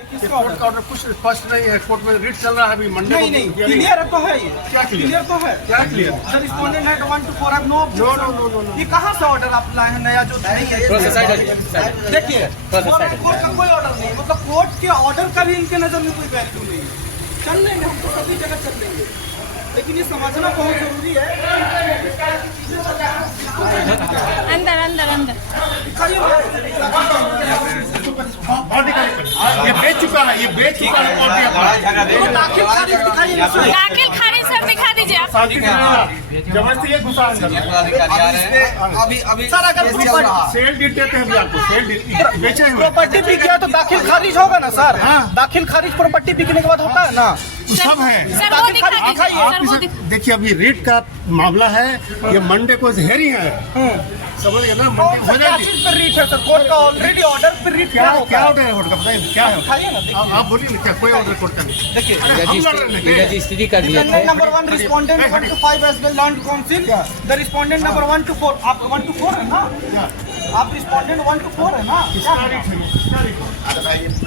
Court का order कुछ स्पष्ट नहीं है। कोर्ट में रिट चल रहा है अभी मंडे को। नहीं क्लियर तो है ये। क्या क्लियर तो है? क्या clear? The respondent had 1 to 4 have no. ये कहाँ से ऑर्डर आप लाए हैं नया जो नहीं है? देखिए कोर्ट का कोई ऑर्डर नहीं, मतलब कोर्ट के ऑर्डर का भी इनके नजर में कोई वैल्यू नहीं है। चल लेंगे हम तो सभी जगह चल लेंगे, लेकिन ये समझना बहुत जरूरी है। अंदर अंदर अंदर ये बेच चुका है, ये बेच चुका है कोर्ट में। दाखिल खारिज दिखाइए ना सर। दाखिल खारिज सब दिखा दीजिए आप। जबरदस्ती ये घुसा अभी सर अगर सेल डीड देते हैं अभी आपको, सेल डीड बेचे हुए प्रॉपर्टी बिक गया तो दाखिल खारिज होगा ना सर। दाखिल खारिज प्रॉपर्टी बिकने के बाद होता है ना। सब है। सर वो दिखा दीजिए, सर वो दिखा। देखिए अभी रेट का मामला है, ये मंडे को हेयरिंग है, समझ गए ना। मंडे हो जाएगी। पर रीट है सर, कोर्ट का ऑलरेडी ऑर्डर पर रीट क्या क्या ऑर्डर है कोर्ट का, बताइए क्या है? दिखाइए ना। आप बोलिए ना, क्या कोई ऑर्डर कोर्ट का नहीं? देखिए रजिस्ट्री कर दिया number 1 respondent 1 to 5 as well learned counsel. The respondent number 1 to 4, आप 1 to 4 है ना? आप रिस्पोंडेंट 1 to 4 है ना?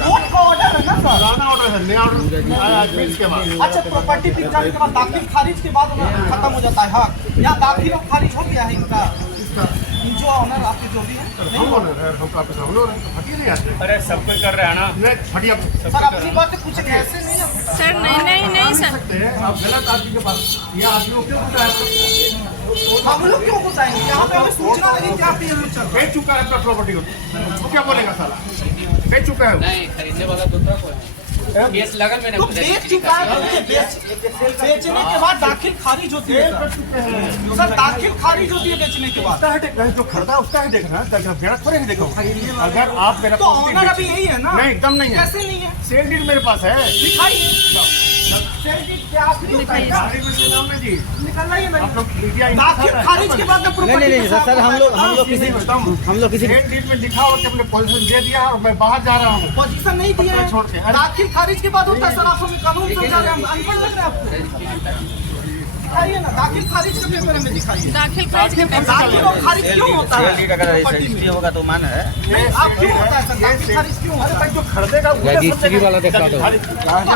कोर्ट का ऑर्डर है ना सर? पुराना ऑर्डर है, नया ऑर्डर आया आज में इसके बाद। अच्छा प्रॉपर्टी बिक जाने के बाद दाखिल खारिज के बाद खत्म हो जाता है हक, या दाखिल और खारिज हो गया है इनका जो ऑनर आपके जो भी है। हम ऑनर है, हम आपके सब लोग फटी नहीं आते। अरे सब कुछ कर रहे हैं ना। नहीं फटिया सर अपनी बात कुछ ऐसे नहीं है सर नहीं सर, सकते हैं आप गलत आदमी के पास। ये आदमी को क्यों बताया? हम लोग क्यों घुसाएंगे? यहाँ पे हमें सूचना लगी क्या पे लोग चल बेच चुका है अपना प्रॉपर्टी को, वो क्या बोलेगा साला? बेच चुका है वो। नहीं खरीदने वाला दूसरा कोई है। केस लगन में तो बेच चुका है, बेचने के बाद दाखिल खारिज होती है सर, दाखिल खारिज होती है बेचने के बाद। उसका है देखना, जो खरीदा उसका है देखना, मेरा थोड़े ही देखो। अगर आप मेरा तो ऑनर अभी यही है ना? नहीं एकदम नहीं है। कैसे नहीं है? सेल डीड मेरे पास है। दिखाइए सेल डीड क्या आखिरी होता है? गाड़ी में से नाम नहीं जी। निकलना ही आप लोग मीडिया दाखिल खारिज के बाद नहीं सर, हम लोग किसी सेल डीड में लिखा हो कि हमने पोजीशन दे दिया और मैं बाहर जा रहा हूँ। पोजीशन नहीं दिया है, छोड़ के। अरे दाखिल खारिज के बाद होता है सर। आप हमें कानून समझा रहे हैं, हम अनपढ़ लग रहे हैं आपको। दिखाइए ना दाखिल खारिज के पेपर में दिखाइए। दाखिल खारिज के पेपर। दाखिल और खारिज क्यों होता है? रजिस्ट्री होगा तो मान है। नहीं, आप क्यों होता है सर? दाखिल खारिज क्यों होता है? जो खरीदेगा रजिस्ट्री वाला दिखा दो। तो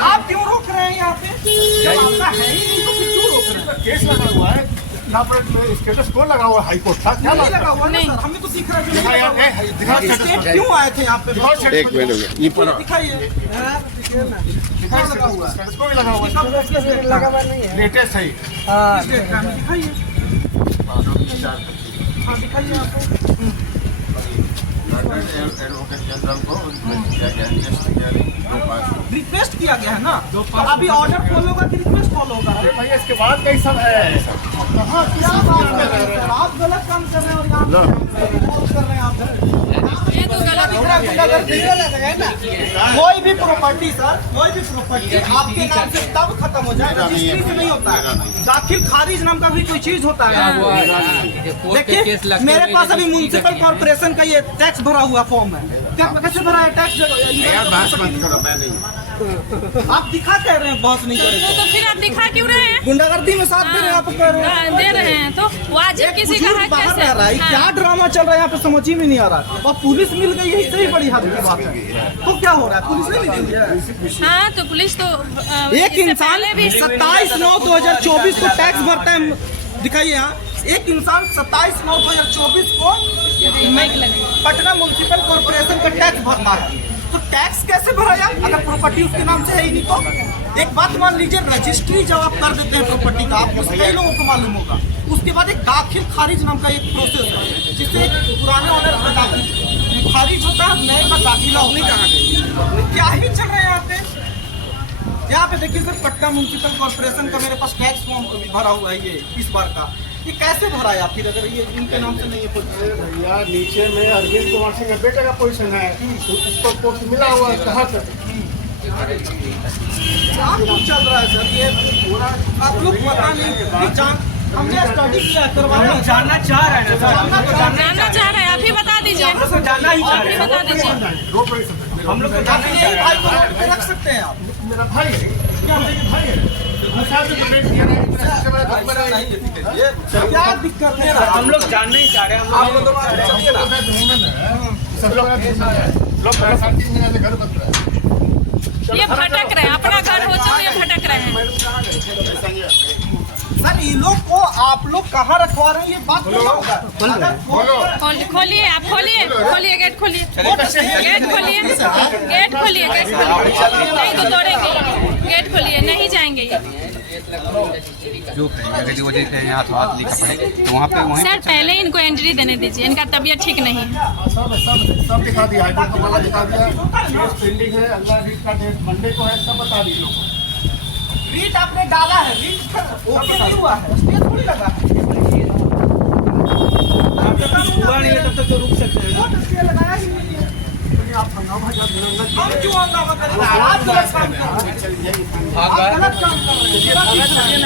आप क्यों रोक रहे हैं यहाँ पे? जब आपका है ही नहीं तो फिर क्यों रोक रहे हैं? केस लगा हुआ है, यहाँ पर स्टेटस कौन लगा हुआ है? हाई कोर्ट था क्या नहीं लगा हुआ ना नहीं। सर, हमें तो दिख रहा है जो दिखा नहीं यार, लगा हुआ। दिखा स्टेट स्टेटस क्यों आए थे यहाँ पे? एक मिनट ये पर दिखाइए दिखा लगा हुआ है। स्टेटस को भी लगा हुआ है, लगा हुआ नहीं है। लेटेस्ट है। स्टेट का हमें दिखाइए। हाँ दिखाइए आपको। रिक्वेस्ट किया गया है ना, तो अभी ऑर्डर फॉलो होगा कि रिक्वेस्ट फॉलो होगा? भैया इसके बाद कई सब है। हाँ क्या बात कर रहे हैं सर? आप गलत काम कर रहे हैं और यहाँ पे कर रहे हैं आप। ये तो गलत कोई भी प्रॉपर्टी सर, कोई भी प्रॉपर्टी आपके नाम से तब खत्म हो जाए, रजिस्ट्री से नहीं होता है। दाखिल खारिज नाम का भी कोई चीज होता है। देखिए मेरे पास अभी म्युनिसिपल कॉर्पोरेशन का ये टैक्स भरा हुआ फॉर्म है। क्या कैसे भरा है टैक्स? आप दिखा कह रहे हैं बॉस नहीं करेंगे तो फिर आप दिखा क्यों रहे हैं? गुंडागर्दी में साथ दे रहे हैं आप कह रहे हैं। दे रहे हैं तो वाजिब किसी का है बाहर रह रहा है, कैसे? क्या ड्रामा चल रहा है यहाँ पे समझ ही में नहीं आ रहा है। और पुलिस मिल गई है, इससे ही बड़ी हद की बात है। तो क्या हो रहा है? पुलिस नहीं मिल गई है। हाँ तो पुलिस तो एक इंसान 27/9/2024 को टैक्स भरता है। दिखाइए यहाँ, एक इंसान 27/9/2024 को पटना म्युनिसिपल कॉर्पोरेशन का टैक्स भरना है। तो टैक्स कैसे भरा यार, अगर प्रॉपर्टी उसके नाम से है ही नहीं तो? एक बात मान लीजिए, रजिस्ट्री जब आप कर देते हैं प्रॉपर्टी का, आपको कई लोगों को मालूम होगा, उसके बाद एक दाखिल खारिज नाम का एक प्रोसेस है, जिससे एक पुराने ऑनर का दाखिल खारिज होता है, नए का दाखिला होने का। क्या ही चल रहा है यहाँ पे? यहाँ पे देखिए सर, पटना म्युनिसिपल कॉर्पोरेशन का मेरे पास टैक्स फॉर्म भरा हुआ है ये इस बार का। ये कैसे भरा है फिर, अगर ये इनके नाम से नहीं है? भैया नीचे में अरविंद कुमार सिंह का बेटे का पोजीशन है, उसको पोस्ट मिला हुआ है कहाँ तक? क्या कुछ चल रहा है सर? ये पूरा आप लोग पता नहीं, हमने स्टडी किया, करवाया, जानना चाह रहे हैं जानना चाह रहे हैं, आप ही बता दीजिए। सर, जानना ही आप ही बता दीजिए। हम लोग अपने भाई को रोक के रख सकते हैं आप। मेरा भाई है, क्या मेरा भाई है? क्या दिक्कत है? हम लोग जानना ही चाह रहे हैं। सब लोग घर बन रहा है। ये भटक रहे हैं, अपना घर हो चुके ये भटक रहे हैं। सर ये लोग को आप लोग कहाँ रखवा रहे हैं ये बात तो होगा। खोलिए, आप खोलिए, खोलिए गेट खोलिए, गेट खोलिए, गेट खोलिए, गेट खोलिए, नहीं तो तोड़ेंगे, गेट खोलिए, नहीं जाएंगे ये। जो यहाँ तो हाथ लिखा पड़ेगा तो वहाँ पे वहीं सर पहले इनको एंट्री देने दीजिए, इनका तबीयत ठीक नहीं है। सब दिखा दिया, हाईकोर्ट को वाला दिखा दिया, पेंडिंग है, अगला रीट का डेट मंडे को है, सब बता दिए लोगों को। रीट आपने डाला है, रीट ओके नहीं हुआ है, स्टे थोड़ी लगा है। हुआ नहीं है तब तक तो रुक सकते हैं। स्टे लगाया ही नहीं है। आप हंगामा जब हम क्यों हंगामा करेंगे? आप गलत काम कर रहे हैं। आप गलत काम कर रहे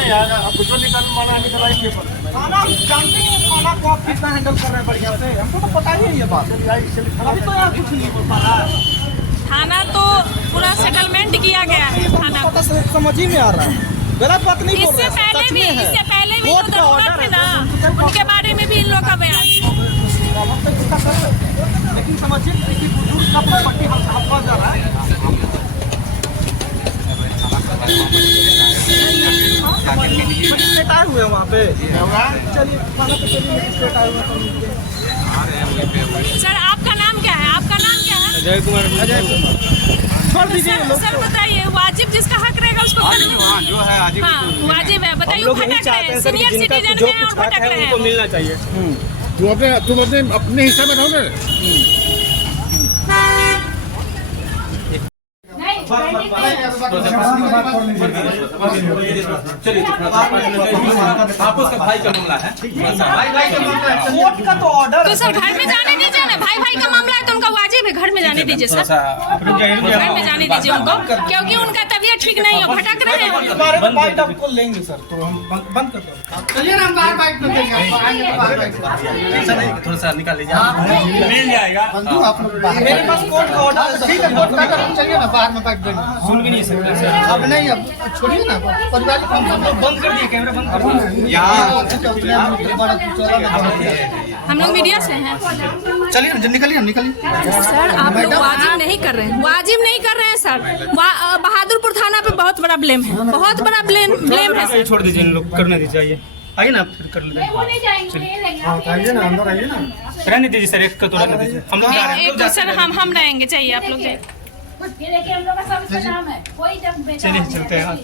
हैं। आप कुछ निकाल माना निकलाइए पर खाना हम जानते हैं खाना को आप कितना हैंडल कर रहे हैं बढ़िया से, हमको तो पता ही है ये बात। अभी तो यार कुछ नहीं हो पा रहा है। थाना तो पूरा सेटलमेंट किया गया है थाना को। पता समझ ही में आ रहा है, गलत बात नहीं बोल इससे रहे हैं, पहले सच भी में है। इससे पहले भी कोर्ट जो का जरूरत ऑर्डर थे है ना, उनके बारे में भी इन लोग का बयान। लेकिन समझिए किसी बुजुर्ग का प्रॉपर्टी हड़पा जा रहा है। मजिस्ट्रेट आए हुए हैं वहाँ पे, चलिए थाना पे चलिए, मजिस्ट्रेट आए हुए हैं। सर आपका नाम क्या है, आपका नाम क्या है? अजय कुमार। छोड़ दीजिए ये लोग। सर बताइए, वाजिब जिसका हक रहेगा उसको करना। जो है आज हाँ वाजिब है, बताइए लोग भटक यही रहे चाहते हैं, हैं सर कि सीनियर जिनका सिटीजन जो में कुछ और हक भटक है रहे उनको हैं। मिलना चाहिए। तुम अपने हिस्से में रहो ना। आप उसका भाई का मामला है। कोर्ट का तो ऑर्डर तो सर घर में जाने दीजिए ना, भाई भाई का मामला है तो उनका वाजिब है, घर में जाने दीजिए सर, घर में जाने दीजिए उनको, क्योंकि उनका तबीयत ठीक नहीं है, भटक रहे हैं। के बारे में बाइट आपको लेंगे सर, तो हम बंद कर दो। चलिए ना, हम बाहर बाइक में देंगे आपको, आएंगे तो बाहर बाइक में। थोड़ा सा निकाल लीजिए। मिल जाएगा। बंधु आप लोग बाहर, मेरे पास कोर्ट का ऑर्डर है। ठीक है, कोर्ट का ऑर्डर, चलिए ना बाहर में बाइक देंगे। सुन भी नहीं सकते सर। अब नहीं, अब छोड़िए ना, परिवार को हम बंद कर दिए, कैमरा बंद कर दिए। हम लोग मीडिया से हैं। चलिए निकलिए निकलिए। सर आप लोग वाजिब नहीं कर रहे हैं, वाजिब नहीं कर रहे हैं सर। बहादुरपुर थाना पे बहुत बड़ा ब्लेम है, बहुत बड़ा ब्लेम है सर। छोड़ दीजिए, इन लोग करने दीजिए। आइए आइए ना, फिर कर लेते हैं। आइए ना, अंदर आइए ना। रहने दीजिए सर, एक का तो रहने दीजिए। हम लोग जा रहे हैं। एक सर हम रहेंगे, चाहिए आप लोग जाइए। चलिए चलते हैं।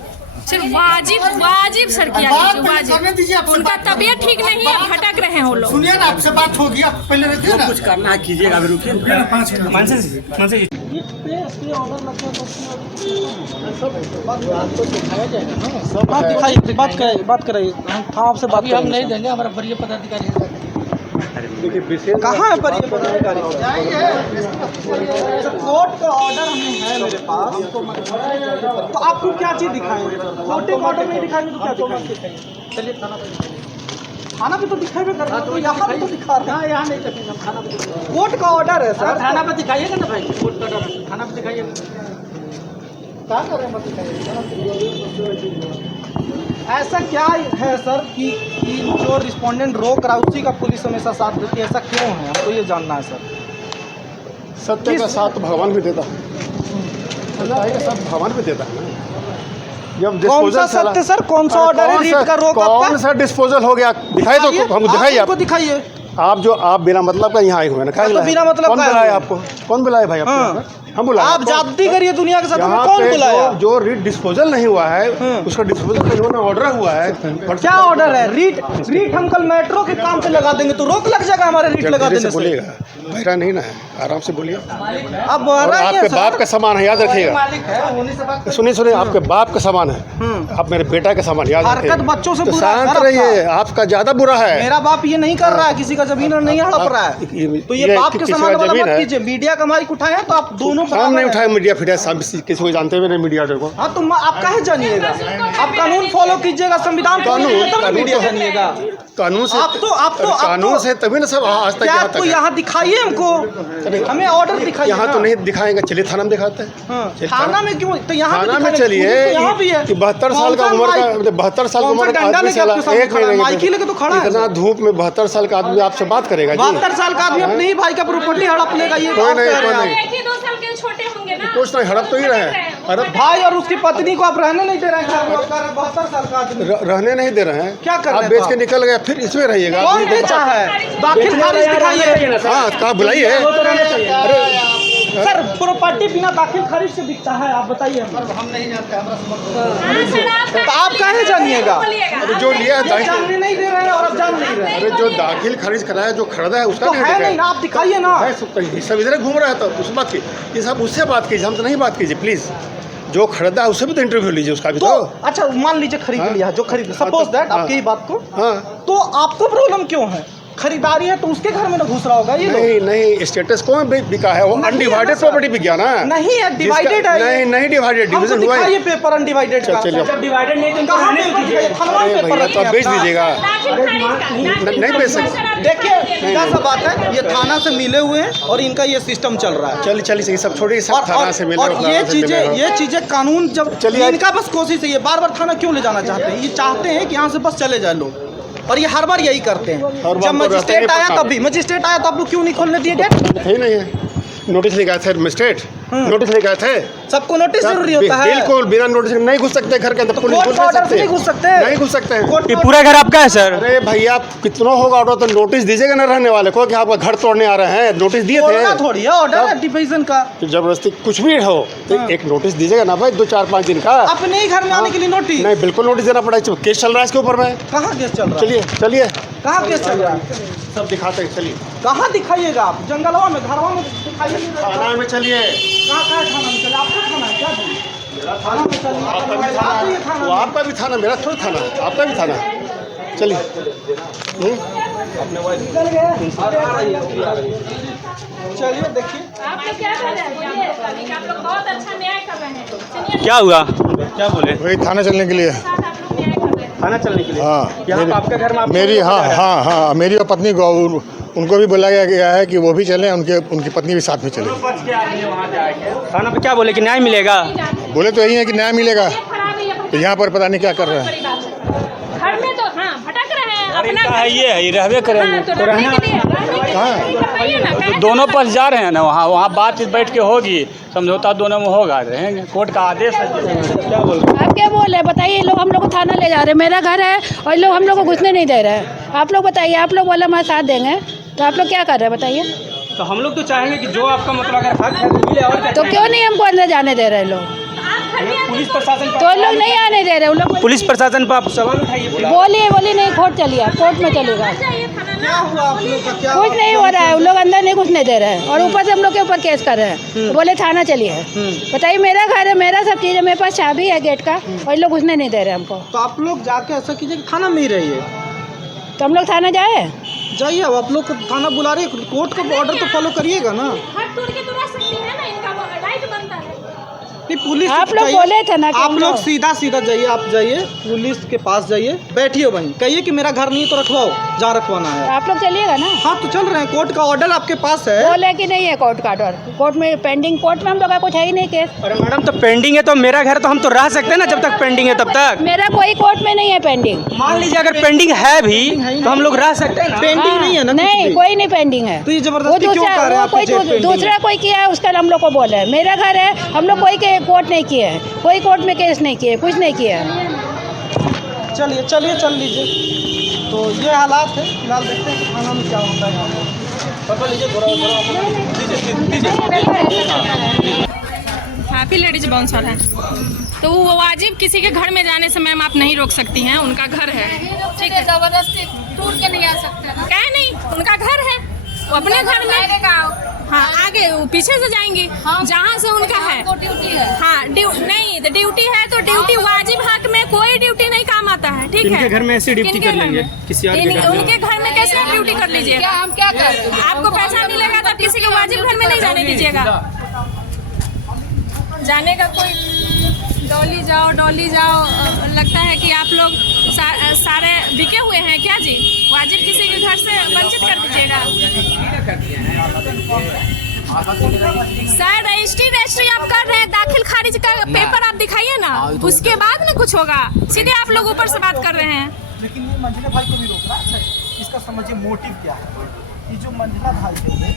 सिर्फ वाजिब सर किया बात कीजिए, करने दीजिए, वाजिब। आपसे उनका बात तबीयत ठीक नहीं है, भटक रहे हैं वो लोग। सुनिए ना, आपसे बात होगी, आप पहले रखिए ना। कुछ करना है कीजिएगा, अभी रुकिए ना 5 मिनट। मानसे जी। बात कराइए, हम आपसे बात हम नहीं देंगे, हमारा वरीय पदाधिकारी कहाँ है वरीय पदाधिकारी? कोर्ट का ऑर्डर हमें है मेरे पास, तो आपको क्या चीज़ दिखाएंगे? कोर्ट का ऑर्डर नहीं दिखाएंगे तो क्या दिखाएंगे? चलिए थाना पे तो दिखाएंगे करना, तो यहाँ पे तो दिखा रहे हैं। यहाँ नहीं दिखाएंगे, थाना पे कोर्ट का ऑर्डर है सर, थाना पे दिखाइएगा ना भाई, कोर्ट का ऑर्डर थाना पे दिखाइएगा। क्या कर रहे हैं, ऐसा क्या है सर कि जो रिस्पोंडेंट रोक रहा है उसी का पुलिस हमेशा साथ देती है, ऐसा क्यों है? हमको ये जानना है सर। सत्य का साथ भगवान भी देता है, सच्चाई का साथ भगवान भी देता है। जब कौन सा सत्य सर, कौन सा ऑर्डर है रीट का रोक आपका? कौन सा डिस्पोजल हो गया, दिखाई तो हमको, दिखाइए आपको दिखाइए। आप बिना मतलब का यहाँ आए हुए हैं ना, क्या तो बिना मतलब कौन का बुलाया आपको? कौन बुलाया भाई आपको? हम बुलाए आप जाति करिए दुनिया के साथ, यहाँ हमें कौन पे बुलाया? जो रीट डिस्पोजल नहीं हुआ है, उसका डिस्पोजल करने ऑर्डर हुआ है। क्या ऑर्डर है? रीट हम कल मेट्रो के काम पे लगा देंगे तो रोक लग जाएगा हमारे रीट लगा देने से। बोलिएगा, बहरा नहीं ना है, आराम से बोलिए। अब आपके बाप का सामान है, याद रखिएगा। मालिक है, होने से बात सुनिए, आपके बाप का सामान है, आप मेरे बेटा का सामान, याद रखिएगा। हरकत बच्चों से तो बुरा है शांत सर रहिए, आपका ज्यादा बुरा है। मेरा बाप ये नहीं कर रहा है, किसी का जमीन और नहीं हड़प रहा है, तो ये बाप के सामान वाला मत कीजिए। मीडिया का माइक उठाए तो आप दोनों हम नहीं उठाए, मीडिया फिर किसी को जानते हुए नहीं मीडिया को। हाँ तो आप काहे जानिएगा? आप कानून फॉलो कीजिएगा, संविधान कानून मीडिया जानिएगा। कानून से कानून से तभी ना सब आज तक क्या यहाँ आपको तक यहाँ दिखाइए, हमको हमें ऑर्डर दिखाइए। यहाँ तो नहीं दिखाएंगे, चलिए थाना में दिखाते हैं। थाना में क्यों? तो यहाँ थाना में चलिए, 72 साल का उम्र का, 72 साल का उम्र का आदमी एक माइकी लेके तो खड़ा है, इतना धूप में 72 साल का आदमी आपसे बात करेगा? 72 साल का आदमी अपने ही भाई का प्रॉपर्टी हड़प लेगा, ये कोई नहीं, बात कह रहे हैं आप। एक ही 2 साल के छोटे होंगे ना, कुछ नहीं, हड़प तो ही रहे। अरे भाई और उसकी पत्नी को आप रहने नहीं दे रहे हैं घर में, आप कह रहे हैं 72 साल का आदमी। रहने नहीं दे रहे हैं। क्या कर रहे आप हैं बेच तो के आप? निकल गए, फिर इसमें रहिएगा। कौन बेचा है? दाखिल खारिज दिखाइए। हाँ, कहाँ बुलाइए। अरे सर प्रॉपर्टी बिना दाखिल खारिज से बिकता है, आप बताइए हम नहीं जानते। तो आप काहे जानिएगा? अरे जो लिया है जानने नहीं दे रहे हैं और आप जान नहीं रहे हैं। अरे जो दाखिल खारिज कराया, जो खरीदा है उसका तो नहीं है दिखा नहीं ना, आप दिखाइए ना। है सब इधर घूम रहा है। तो उस बात की ये सब उससे बात कीजिए, हमसे नहीं बात कीजिए प्लीज़। जो खरीदा है उससे भी तो इंटरव्यू लीजिए, उसका भी तो। अच्छा मान लीजिए खरीद हाँ? लिया, जो खरीद, सपोज दैट आपकी ही बात को, हाँ तो आपको प्रॉब्लम क्यों है? खरीदारी है तो उसके घर में ना घुस रहा होगा ये लोग। नहीं नहीं, स्टेटस को बिका है, वो नहीं है अनडिवाइडेड ना सर। प्रॉपर्टी बिक गया ना। नहीं है, डिवाइडेड है। नहीं नहीं डिवाइडेड, हमको डिवीजन हुआ है। दिखाइए पेपर अनडिवाइडेड का। चलिए। जब डिवाइडेड नहीं तो कहाँ पे दीजिए? थलवान अरे पेपर भैया तो आप बेच दीजिएगा। नहीं बेच सकते। देखिए क्या सब बात है, ये थाना से मिले हुए हैं और इनका ये सिस्टम चल रहा है। चलिए चलिए, ये सब छोड़िए, सब थाना से मिले। और ये चीजें कानून जब चलिए। इनका बस कोशिश है, ये बार बार थाना क्यों ले जाना चाहते हैं? ये चाहते हैं कि यहाँ से बस चले जाए लोग, और ये हर बार यही करते हैं। बार जब तो मजिस्ट्रेट रहते आया हैं तब भी, मजिस्ट्रेट आया तो आप लोग क्यों नहीं खोलने दिए गेट? थे ही नहीं है। नोटिस लेकर थे मजिस्ट्रेट, नोटिस लेकर थे। सबको नोटिस जरूरी होता है। बिल्कुल बिना नोटिस नहीं घुस सकते घर के अंदर। पुलिस कोर्ट घुस ऑर्डर नहीं से नहीं घुस सकते। नहीं घुस सकते हैं। कोर्ट ये पूरा घर आपका है सर? अरे भैया कितना होगा ऑर्डर, तो नोटिस दीजिएगा ना रहने वाले को कि आपका घर तोड़ने आ रहे हैं। नोटिस दिए तोड़ना थे। थोड़ी है, ऑर्डर है डिवीजन का। तो जबरदस्ती कुछ भी हो तो हाँ। एक नोटिस दीजिएगा ना भाई, 2-4-5 दिन का। अपने ही घर में आने के लिए नोटिस? नहीं बिल्कुल नोटिस देना पड़ेगा। केस चल रहा है इसके ऊपर में। कहाँ केस चल रहा है? चलिए चलिए, कहाँ केस चल रहा है? सब दिखाते हैं। चलिए कहाँ दिखाइएगा आप? जंगलवा में, घरवा में दिखाइए। थाना में चलिए। कहाँ कहाँ थाना में चले? आपका थाना है क्या जी? थाना में चलिए। आपका भी थाना आप तो ये है। थाना वो में। आपका भी थाना, मेरा थोड़ा थाना है, आपका भी थाना है। चलिए। चलिए देखिए आप लोग क्या कर रहे हैं? बोलिए। आप लोग बहुत अच्छा न्याय कर रहे हैं। सुनिए, क्या हुआ? क्या बोले? वही थाना चलने के लिए। आप लोग न्याय कर रहे हैं। थाना चलने के लिए? हाँ यहाँ मेरी- आपके घर में आपको मेरी हाँ बुलाया है? हाँ हाँ मेरी और पत्नी को उनको भी बुलाया गया है कि वो भी चलें, उनकी पत्नी भी साथ में चले। थाना पे क्या बोले कि न्याय मिलेगा? बोले तो यही है कि न्याय मिलेगा, खराब है ये, तो यहाँ पर पता नहीं क्या कर रहे हैं। बड़ी बात है। घर में तो हाँ भटक रहे हैं अपना। ये रहबे हाँ, तो रहने के लिए करवाइए ना। काहे दोनों पक्ष जा रहे हैं ना वहाँ बातचीत बैठ के होगी, समझौता दोनों में होगा, रहेंगे। कोर्ट का आदेश है। क्या बोल रहे आप क्या बोल रहे हैं? बताइए। लोग हम लोग को थाना ले जा रहे हैं, मेरा घर है और लोग हम लोग को घुसने नहीं दे रहे हैं। आप लोग बताइए, आप लोग वाला हमारा साथ देंगे तो आप लोग क्या कर रहे हैं बताइए? तो हम लोग तो चाहेंगे कि जो आपका मतलब अगर हक है तो मिले, और क्या तो क्यों नहीं हमको अंदर जाने दे रहे लोग? पुलिस प्रशासन तो लोग नहीं आने दे रहे, वो लोग पुलिस प्रशासन पर आप सवाल उठाइए। बोलिए नहीं, कोर्ट चलिए, कोर्ट में चलेगा। क्या हुआ आप लोग का? क्या कुछ नहीं हो रहा है, वो लोग अंदर नहीं घुसने दे रहे हैं और ऊपर से हम लोग के ऊपर केस कर रहे हैं। बोले थाना चलिए। बताइए, मेरा घर है, मेरा सब चीज़ है, मेरे पास चाबी है गेट का और ये लोग घुसने नहीं दे रहे हमको। तो आप लोग जाके ऐसा कीजिए कि थाना में ही रहिए। तो हम लोग थाना जाए? जाइए, अब आप लोग को थाना बुला रहे, कोर्ट का ऑर्डर तो फॉलो करिएगा ना। हाथ तोड़ के तो रख सकती है ना, इनका राइट बनता है। नहीं पुलिस आप लोग जाइए। बोले थे ना कि आप हम लोग लोग- सीधा जाइए, आप जाइए पुलिस के पास जाइए, बैठिए वहीं, कहिए कि मेरा घर नहीं है तो रखवाओ, जहाँ रखवाना है। आप लोग चलिएगा ना? हाँ तो चल रहे हैं, कोर्ट का ऑर्डर आपके पास है। बोले कि नहीं है कोर्ट का ऑर्डर, कोर्ट में पेंडिंग, कोर्ट में हम लोग का कुछ है ही नहीं केस। अरे मैडम, तो पेंडिंग है तो मेरा घर तो हम तो रह सकते हैं ना, जब तक पेंडिंग है तब तक। मेरा कोई कोर्ट में नहीं है पेंडिंग। मान लीजिए अगर पेंडिंग है भी तो हम लोग रह सकते हैं ना। पेंडिंग नहीं है ना कुछ नहीं, भी। कोई नहीं पेंडिंग है। तो ये वो जबरदस्ती क्यों दूसरा, कर रहे हैं? वो आप कोई मुझे पेंडिंग दूसरा कोई किया है उसका हम लोग को बोले। मेरा घर है, हम लोग कोई कोर्ट नहीं किए हैं, कोई कोर्ट में केस नहीं किए, कुछ नहीं किया है। चलिए चल लीजिए। तो ये हालात है, फिलहाल देखते हैं कि थाना में क्या होता है यहाँ पर। पकड़ लीजिए, हैप्पी लेडीज बाउंसर है तो वो वाजिब किसी के घर में जाने से मैम आप नहीं रोक सकती हैं, उनका घर है। ठीक है, जबरदस्ती टूट के नहीं आ सकते ना। क्या नहीं, उनका घर है, वो अपने घर में। हाँ आगे वो पीछे से जाएंगी जहाँ से उनका है। ड्यूटी है। हाँ नहीं, तो ड्यूटी है तो ड्यूटी वाजिब हक में कोई ड्यूटी नहीं काम आता है। ठीक है, किनके घर में ऐसी ड्यूटी किनके कर घर लेंगे? में? किसी और के घर में? उनके घर में कैसे आप ड्यूटी कर लीजिएगा? हम क्या कर रहे हैं? आपको पैसा मिलेगा तो आप किसी के वाजिब घर में नहीं जाने दीजिएगा। जाने का कोई डॉली जाओ लगता है कि आप लोग सारे बिके हुए हैं क्या जी? वाजिब किसी के घर से वंचित कर दीजिएगा। सर रजिस्ट्री आप कर रहे हैं, दाखिल खारिज का पेपर आप दिखाइए ना, उसके बाद ना कुछ होगा। सीधे आप लोग ऊपर से बात कर रहे हैं। लेकिन ये मंजिला भाई को भी रोक रहा है। इसका समझिए मोटिव क्या है। ये जो मंजिला भाई है,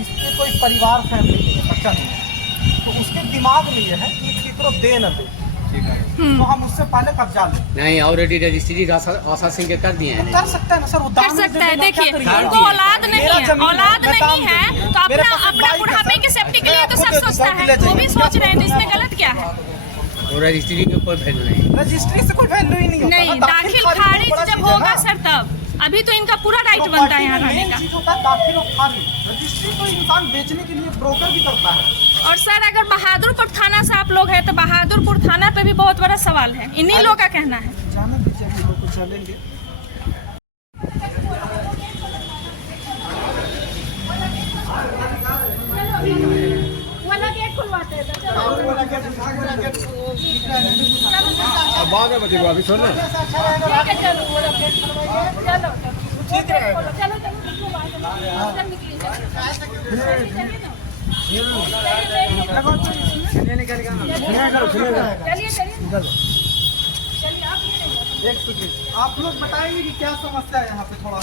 इसके कोई परिवार फैमिली नहीं है, बच्चा नहीं है, तो उसके दिमाग में ये है कि तरफ दे न दे, तो हम उससे पहले कब्जा लें। नहीं ऑलरेडी रजिस्ट्री आशा सिंह के कर दिए हैं। कर सकता है ना सर, वो कर सकता है। देखिए उनको औलाद नहीं है, औलाद नहीं है तो अपना अपना बुढ़ापे की सेफ्टी के लिए तो सब सोचता है, वो भी सोच रहे हैं, तो इसमें गलत क्या है? तो रजिस्ट्री के कोई वैल्यू नहीं। रजिस्ट्री से कोई वैल्यू ही नहीं होता। नहीं, दाखिल खारिज जब होगा सर तब, अभी तो इनका पूरा राइट बनता है यहाँ रहने का। दाखिल और खारिज, रजिस्ट्री तो इंसान बेचने के लिए ब्रोकर भी करता है। और सर अगर बहादुरपुर थाना से आप लोग हैं तो बहादुरपुर थाना पे भी बहुत बड़ा सवाल है, इन्हीं लोग का कहना है। जाने दीजिए, हम लोग को चलेंगे। वाला गेट खुलवाते हैं। बाद में बचेगा अभी छोड़ना ठीक है, चलो आप लोग बताएंगे कि क्या समस्या है यहाँ पे, थोड़ा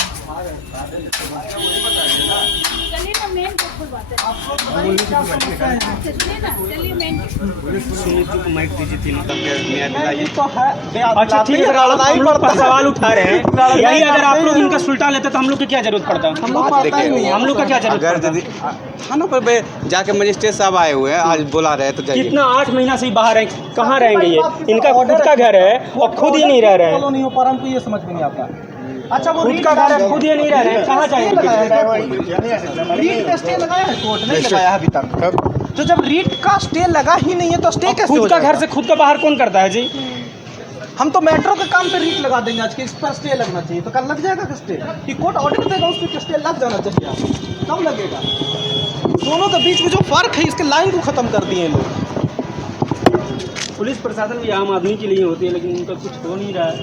चलिए ना मेन गेट खुलवाते हैं। आप लोग बताइए क्या समस्या है। चलिए ना, चलिए मेन गेट। अच्छा ठीक है, लड़ाई पड़ता है, सवाल उठा रहे हैं, यही अगर आप लोग इनका सुलटा लेते तो हम लोग की क्या जरूरत पड़ता? हम लोग का क्या जरूरत पड़ता? थाना पर जाके मजिस्ट्रेट साहब आए हुए हैं, आज बुला रहे हैं तो जाइए। कितना 8 महीना से ही बाहर हैं, कहाँ रहेंगे ये? इनका खुद का घर है और खुद ही नहीं रह रहे हैं। फॉलो नहीं हो पा रहा, हमको ये समझ में नहीं आता। अच्छा वो खुद का घर है, खुद ही नहीं रह रहे हैं, कहाँ जाएंगे? रीट का स्टे लगाया है कोर्ट, नहीं लगाया अभी तक। तो जब रीट का स्टे लगा ही नहीं है तो स्टे कैसे खुद का घर से खुद का बाहर कौन करता है जी? हम तो मेट्रो के काम पे रीट लगा देंगे आज के, इस पर स्टे लगना चाहिए, तो कल लग जाएगा कि स्टे कि कोर्ट ऑर्डर देगा उस पर स्टे लग जाना चाहिए, कब लगेगा? दोनों के बीच में जो फर्क है इसके लाइन को खत्म कर दिए लोग। पुलिस प्रशासन भी आम आदमी के लिए होती है, लेकिन उनका कुछ हो नहीं रहा है।